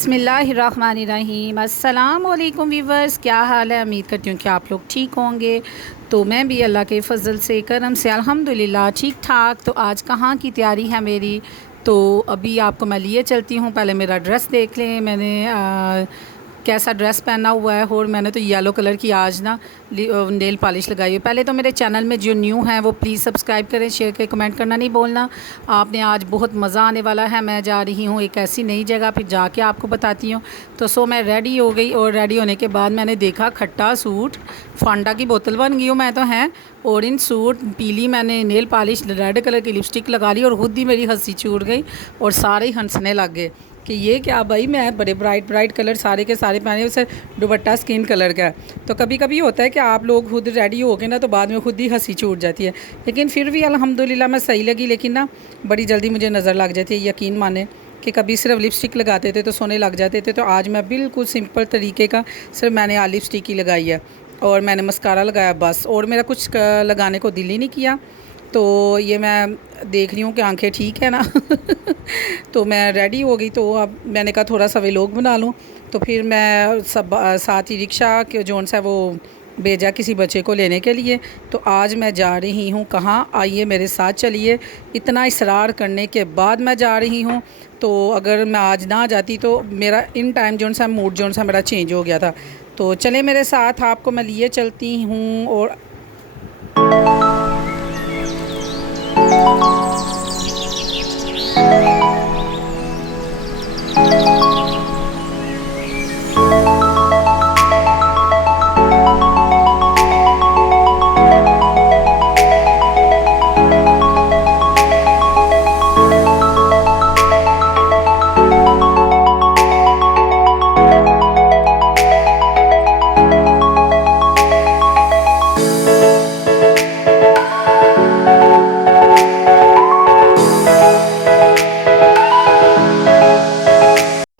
बिस्मिल्लाहिर्रहमानिर्रहीम। अस्सलाम वालेकुम वीवर्स, क्या हाल है। उम्मीद करती हूँ कि आप लोग ठीक होंगे। तो मैं भी अल्लाह के फ़ज़ल से करम से अल्हम्दुलिल्लाह ठीक ठाक। तो आज कहाँ की तैयारी है मेरी, तो अभी आपको मैं लिए चलती हूँ। पहले मेरा ड्रेस देख लें, मैंने कैसा ड्रेस पहना हुआ है। और मैंने तो येलो कलर की आज ना नेल पॉलिश लगाई है। पहले तो मेरे चैनल में जो न्यू हैं वो प्लीज़ सब्सक्राइब करें, शेयर करें, कमेंट करना नहीं भूलना। आपने आज बहुत मज़ा आने वाला है। मैं जा रही हूँ एक ऐसी नई जगह, फिर जाके आपको बताती हूँ। तो मैं रेडी हो गई और रेडी होने के बाद मैंने देखा खट्टा सूट, फांडा की बोतल बन गई हूँ मैं तो हैं। ऑरेंज सूट, पीली मैंने नेल पॉलिश, रेड कलर की लिपस्टिक लगा ली और खुद ही मेरी हंसी छूट गई और सारे ही हंसने लग गए कि ये क्या भाई, मैं बड़े ब्राइट ब्राइट कलर सारे के सारे पहने, उसे दुपट्टा स्किन कलर का है। तो कभी कभी होता है कि आप लोग खुद रेडी हो गए ना तो बाद में खुद ही हंसी छूट जाती है। लेकिन फिर भी अल्हम्दुलिल्लाह मैं सही लगी। लेकिन ना बड़ी जल्दी मुझे नज़र लग जाती है। यकीन माने कि कभी सिर्फ लिपस्टिक लगाते थे तो सोने लग जाते थे। तो आज मैं बिल्कुल सिंपल तरीके का सिर्फ मैंने आज लिपस्टिक ही लगाई है और मैंने मस्कारा लगाया बस, और मेरा कुछ लगाने को दिल ही नहीं किया। तो ये मैं देख रही हूँ कि आंखें ठीक है ना तो मैं रेडी हो गई। तो अब मैंने कहा थोड़ा सा व्लॉग बना लूँ। तो फिर मैं सब साथ ही रिक्शा के जोन सा वो भेजा किसी बच्चे को लेने के लिए। तो आज मैं जा रही हूँ कहाँ, आइए मेरे साथ चलिए। इतना इसरार करने के बाद मैं जा रही हूँ। तो अगर मैं आज ना जाती तो मेरा इन टाइम जोन सा मूड जोन सा मेरा चेंज हो गया था। तो चले मेरे साथ, आपको मैं लिए चलती हूँ। और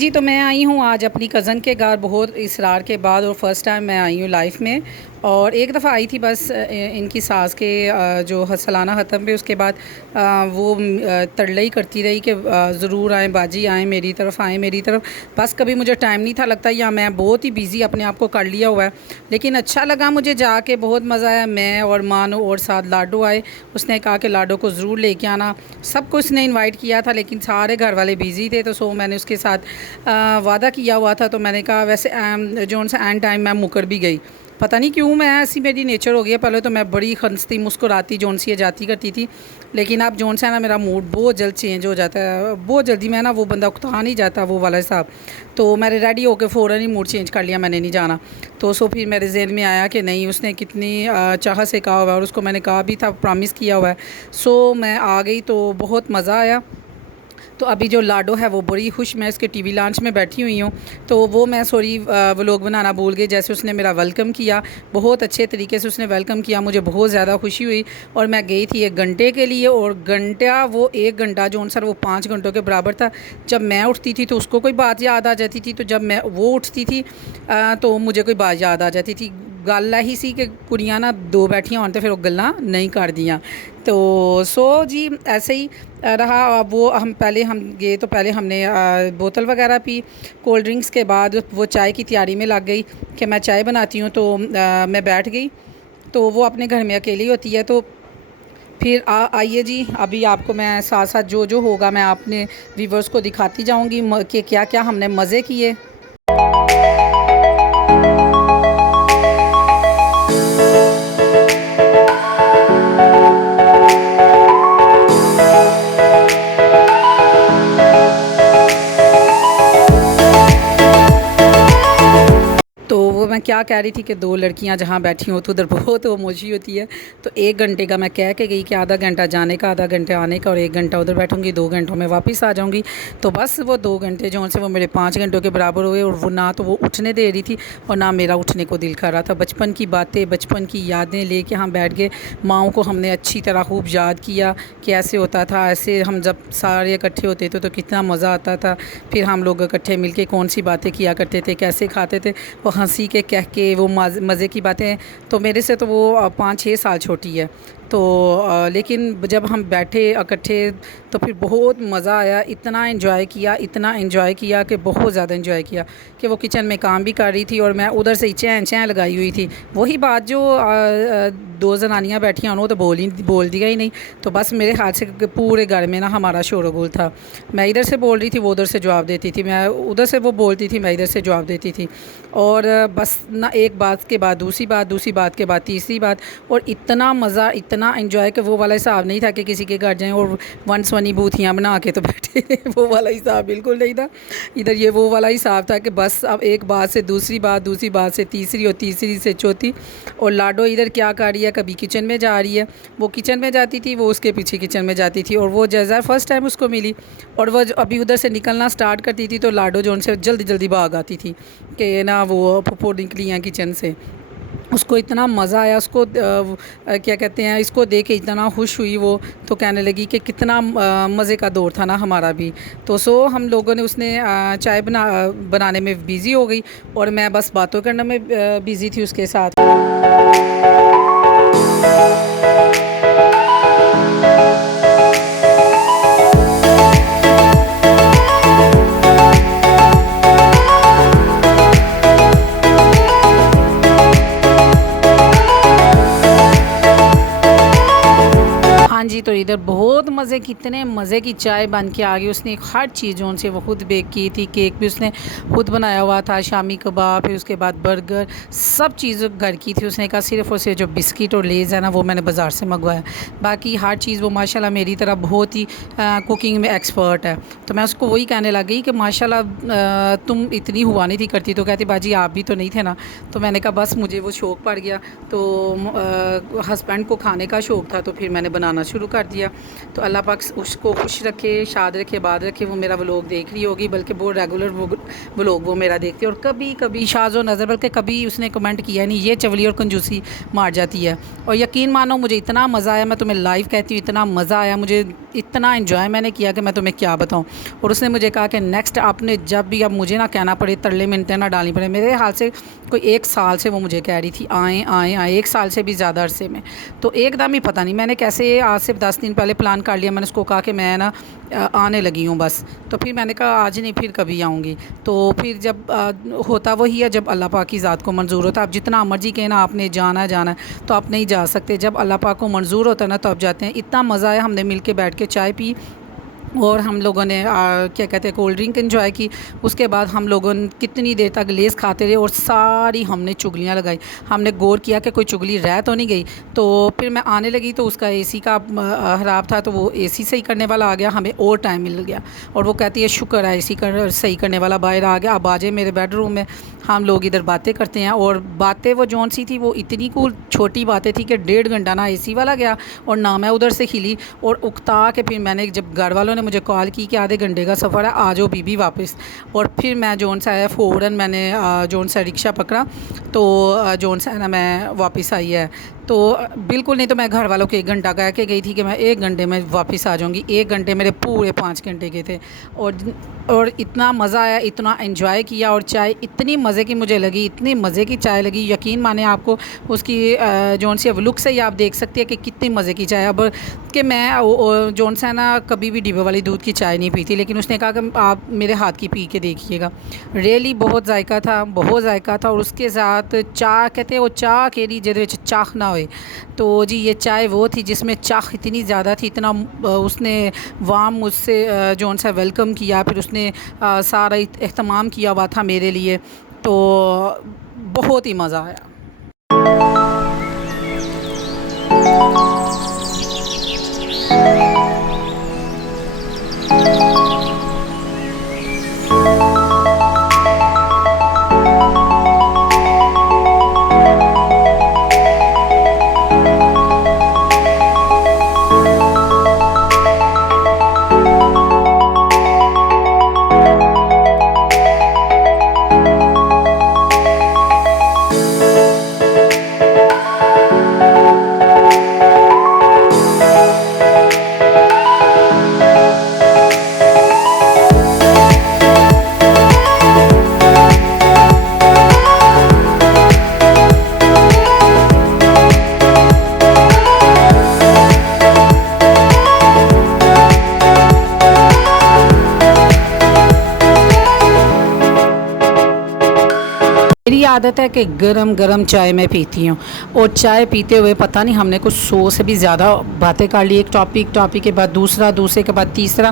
जी, तो मैं आई हूँ आज अपनी कज़न के घर बहुत इसरार के बाद, और फ़र्स्ट टाइम मैं आई हूँ लाइफ में। और एक दफ़ा आई थी बस इनकी सास के जो सालाना ख़त्म पे, उसके बाद वो तरलई करती रही कि ज़रूर आएँ बाजी, आएँ मेरी तरफ़, आएँ मेरी तरफ़। बस कभी मुझे टाइम नहीं था लगता, या मैं बहुत ही बिज़ी अपने आप को कर लिया हुआ है। लेकिन अच्छा लगा मुझे जाके, बहुत मज़ा आया। मैं और मानो और साथ लाडो आए। उसने कहा कि लाडो को ज़रूर लेके आना। सबको उसने इनवाइट किया था लेकिन सारे घर वाले बिज़ी थे। तो मैंने उसके साथ वादा किया हुआ था। तो मैंने कहा वैसे जो उनसे एंड टाइम मैं मुकर भी गई। पता नहीं क्यों, मैं ऐसी मेरी नेचर हो गया। पहले तो मैं बड़ी हंसती मुस्कुराती जोन सी जाती करती थी, लेकिन अब जोन सा है ना मेरा मूड बहुत जल्द चेंज हो जाता है। बहुत जल्दी मैं ना वो बंदा उकता नहीं जाता वो वाला हिसाब। तो मैंने रेडी होकर फ़ौरन ही मूड चेंज कर लिया, मैंने नहीं जाना। तो फिर मेरे जहन में आया कि नहीं, उसने कितनी चाह से कहा हुआ है और उसको मैंने कहा भी था, प्रॉमिस किया हुआ है। मैं आ गई तो बहुत मज़ा आया। तो अभी जो लाडो है वो बड़ी खुश, मैं इसके टीवी लॉन्च में बैठी हुई हूँ। तो वो मैं व्लॉग बनाना भूल गई। जैसे उसने मेरा वेलकम किया, बहुत अच्छे तरीके से उसने वेलकम किया, मुझे बहुत ज़्यादा खुशी हुई। और मैं गई थी 1 घंटे के लिए, और घंटा वो 1 घंटा जो सर वो 5 घंटों के बराबर था। जब मैं उठती थी तो उसको कोई बात याद आ जाती थी, तो जब मैं वो उठती थी तो मुझे कोई बात याद आ जाती थी। गल ही सी कि कुड़ियाँ ना 2 बैठियां होन तो फिर वो गल्लां नहीं कर दियाँ। तो जी ऐसे ही रहा। वो हम गए तो पहले हमने बोतल वगैरह पी। कोल्ड ड्रिंक्स के बाद वो चाय की तैयारी में लग गई कि मैं चाय बनाती हूँ। तो मैं बैठ गई। तो वो अपने घर में अकेली होती है। तो फिर आइए जी, अभी आपको मैं साथ साथ जो जो होगा मैं अपने व्यूवर्स को दिखाती जाऊँगी कि क्या क्या हमने मज़े किए। तो वो मैं क्या कह रही थी कि 2 लड़कियां जहाँ बैठी हों तो उधर बहुत खामोशी होती है। तो 1 घंटे का मैं कह के गई कि आधा घंटा जाने का, आधा घंटा आने का, और 1 घंटा उधर बैठूंगी, 2 घंटों में वापस आ जाऊंगी। तो बस वो 2 घंटे जो से वो मेरे 5 घंटों के बराबर हुए। और वो ना तो वो उठने दे रही थी और ना मेरा उठने को दिल कर रहा था। बचपन की बातें, बचपन की यादें लेके हम बैठ गए। माओं को हमने अच्छी तरह खूब याद किया कि ऐसे होता था, ऐसे हम जब सारे इकट्ठे होते थे तो कितना मज़ा आता था। फिर हम लोग इकट्ठे मिलके कौन सी बातें किया करते थे, कैसे खाते थे, वो हंसी के कह के वो मज़े की बातें। तो मेरे से तो वो 5-6 साल छोटी है। तो लेकिन जब हम बैठे इकट्ठे तो फिर बहुत मज़ा आया, इतना एंजॉय किया, इतना एंजॉय किया कि बहुत ज़्यादा एंजॉय किया कि वो किचन में काम भी कर रही थी और मैं उधर से चैन चैन लगाई हुई थी। वही बात जो दो जनानियाँ बैठी हैं उन्होंने तो बोल दिया ही नहीं, तो बस मेरे हाथ से पूरे घर में ना हमारा शोरगुल था। मैं इधर से बोल रही थी, वो उधर से जवाब देती थी, मैं उधर से वो बोलती थी, मैं इधर से जवाब देती थी। और बस ना एक बात के बाद दूसरी बात के बाद तीसरी बात, और इतना मज़ा, इतना एंजॉय कि वो वाला हिसाब नहीं था कि किसी के घर जाएं और वन स्वनी बूथियाँ बना के तो बैठे वो वाला हिसाब बिल्कुल नहीं था। इधर ये वो वाला हिसाब था कि बस अब एक बात से दूसरी बात से तीसरी और तीसरी से चौथी। और लाडो इधर क्या कर रही है, कभी किचन में जा रही है, वो किचन में जाती थी, वो उसके पीछे किचन में जाती थी, और वो जैसा फ़र्स्ट टाइम उसको मिली और वह अभी उधर से निकलना स्टार्ट करती थी तो लाडो जो उनसे जल्दी जल्दी भाग आती थी कि ना वो फुफो निकली हैं किचन से। उसको इतना मज़ा आया, उसको क्या कहते हैं, इसको देख के इतना खुश हुई वो, तो कहने लगी कि कितना मज़े का दौर था ना हमारा भी। तो हम लोगों ने, उसने चाय बनाने में बिज़ी हो गई और मैं बस बातों करने में बिज़ी थी उसके साथ। हाँ जी, तो इधर बहुत मज़े, कितने मज़े की चाय बन के आ गई। उसने हर चीज़ जो उनसे वो खुद बेक की थी, केक भी उसने खुद बनाया हुआ था, शामी कबाब, फिर उसके बाद बर्गर, सब चीज़ घर की थी। उसने कहा सिर्फ़ और सिर्फ जो बिस्किट और लेज़ है ना वो मैंने बाज़ार से मंगवाया, बाकी हर चीज़ वो माशाल्लाह मेरी तरह बहुत ही कुकिंग में एक्सपर्ट है। तो मैं उसको वही कहने लग गई कि माशाल्लाह तुम इतनी हुआ नहीं थी करती, तो कहती बाजी आप भी तो नहीं थे ना। तो मैंने कहा बस मुझे वो शौक़ पड़ गया, तो हस्बैंड को खाने का शौक़ था तो फिर मैंने बनाना शुरू कर दिया। तो अल्लाह पाक उसको खुश रखे, शाद रखे, बाद रखे। वो मेरा व्लॉग देख रही होगी, बल्कि बहुत रेगुलर व्लॉग वो मेरा देखती है, और कभी कभी शाज़ो नज़र, बल्कि कभी उसने कमेंट किया नहीं, ये चवली और कंजूसी मार जाती है। और यकीन मानो मुझे इतना मज़ा आया, मैं तुम्हें लाइव कहती हूँ, इतना मज़ा आया मुझे, इतना इन्जॉय मैंने किया कि मैं तुम्हें क्या बताऊँ। और उसने मुझे कहा कि नेक्स्ट आपने जब भी, अब मुझे ना कहना पड़े, तरले मिनटें ना डालनी पड़े। मेरे हाल से कोई 1 साल से वो मुझे कह रही थी आएँ आएँ आएँ, 1 साल से भी ज़्यादा अरसे में। तो एकदम ही पता नहीं मैंने कैसे, आज से 10 दिन पहले प्लान कर लिया। मैंने उसको कहा कि मैं ना आने लगी हूँ बस। तो फिर मैंने कहा आज नहीं, फिर कभी आऊँगी। तो फिर जब होता वही है, जब अल्लाह पाक की ज़ात को मंजूर होता है। आप जितना मर्जी कहें ना आपने जाना है तो आप नहीं जा सकते, जब अल्लाह पाक को मंजूर होता है ना तो आप जाते हैं। इतना मज़ा आया, हमने मिल के बैठ के चाय पी और हम लोगों ने क्या कहते हैं कोल्ड ड्रिंक एंजॉय की। उसके बाद हम लोगों ने कितनी देर तक लेस खाते रहे और सारी हमने चुगलियाँ लगाई। हमने गौर किया कि कोई चुगली रह तो नहीं गई। तो फिर मैं आने लगी तो उसका एसी का ख़राब था, तो वो एसी सही करने वाला आ गया, हमें और टाइम मिल गया। और वो कहती है शुक्र है एसी सही करने वाला बाहर आ गया, अब आ जाए मेरे बेडरूम में, हम लोग इधर बातें करते हैं। और बातें वो जौन सी थी वो इतनी कुल छोटी बातें थी कि 1.5 घंटा ना एसी वाला गया और ना मैं उधर से खिली। और उकता के फिर मैंने, जब घर वालों ने मुझे कॉल की कि आधे घंटे का सफ़र है, आ जाओ बीबी वापस। और फिर मैं जौन सा है फ़ौरन मैंने जौन सा रिक्शा पकड़ा, तो जौन सा है ना मैं वापस आई है। तो बिल्कुल नहीं तो मैं घर वालों को 1 घंटा कह के गई थी कि मैं 1 घंटे में वापस आ जाऊंगी। 1 घंटे मेरे पूरे 5 घंटे के थे। और इतना मज़ा आया, इतना एंजॉय किया। और चाय इतनी मज़े की मुझे लगी, इतनी मज़े की चाय लगी, यकीन माने आपको उसकी जौन सी अब लुक से ही आप देख सकते हैं कि कितनी मज़े की चाय। अब कि मैं जौन सा ना कभी भी डिब्बे वाली दूध की चाय नहीं पी थी, लेकिन उसने कहा कि आप मेरे हाथ की पी के देखिएगा। रियली बहुत जायका था, बहुत जायका था। और उसके साथ चाह, कहते हैं वो चाह केरी जिहदे विच चाह ना होए, तो जी ये चाय वो थी जिसमें चाह इतनी ज़्यादा थी, इतना उसने वाम मुझसे जौन सा वेलकम किया, फिर उसने सारा एहतमाम किया हुआ था मेरे लिए। तो बहुत ही मज़ा आया। मेरी आदत है कि गरम गरम चाय मैं पीती हूँ, और चाय पीते हुए पता नहीं हमने कुछ 100 से भी ज़्यादा बातें कर ली, एक टॉपिक के बाद दूसरा, दूसरे के बाद तीसरा,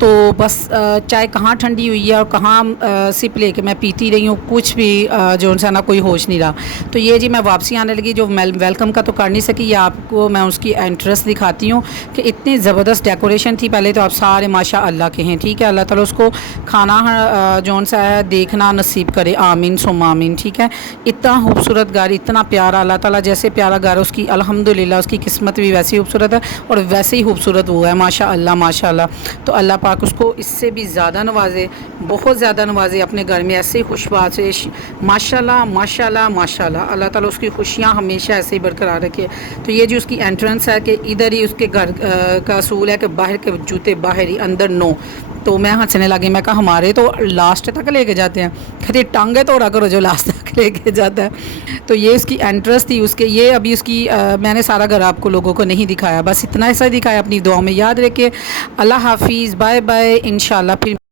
तो बस चाय कहाँ ठंडी हुई है और कहाँ सिप लेके मैं पीती रही हूँ, कुछ भी जो सा ना कोई होश नहीं रहा। तो ये जी मैं वापसी आने लगी, जो वेलकम का तो कर नहीं सकी, ये आपको मैं उसकी एंट्रेंस दिखाती हूँ कि इतनी ज़बरदस्त डेकोरेशन थी। पहले तो आप सारे माशा अल्लाह के हैं, ठीक है, अल्लाह ताला उसको खाना जौन सा है देखना नसीब करे, आमीन सुम्मा आमीन, ठीक है। इतना खूबसूरत घर, इतना प्यारा, अल्लाह ताला जैसे प्यारा घर उसकी अल्हम्दुलिल्लाह उसकी किस्मत भी वैसी खूबसूरत है और वैसे ही खूबसूरत वो है, माशाअल्लाह माशाअल्लाह। तो अल्लाह पाक उसको इससे भी ज़्यादा नवाजे, बहुत ज़्यादा नवाजे अपने घर में ऐसे खुशबात से, माशाअल्लाह माशाअल्लाह माशाअल्लाह। अल्लाह ताला उसकी खुशियाँ हमेशा ऐसे ही बरकरार रखे। तो ये जो उसकी एंट्रेंस है कि इधर ही उसके घर का असूल है कि बाहर के जूते बाहर ही, अंदर नो। तो मैं हंसने लगी, मैं कहा हमारे तो लास्ट तक लेके जाते हैं, कहते टांगे तोड़ा करो जो लास्ट तक लेके जाता है। तो ये उसकी एंट्रेंस थी उसके, ये अभी उसकी मैंने सारा घर आपको लोगों को नहीं दिखाया, बस इतना ऐसा दिखाया। अपनी दुआ में याद रखिए। अल्लाह हाफिज़, बाय बाय, इंशाल्लाह फिर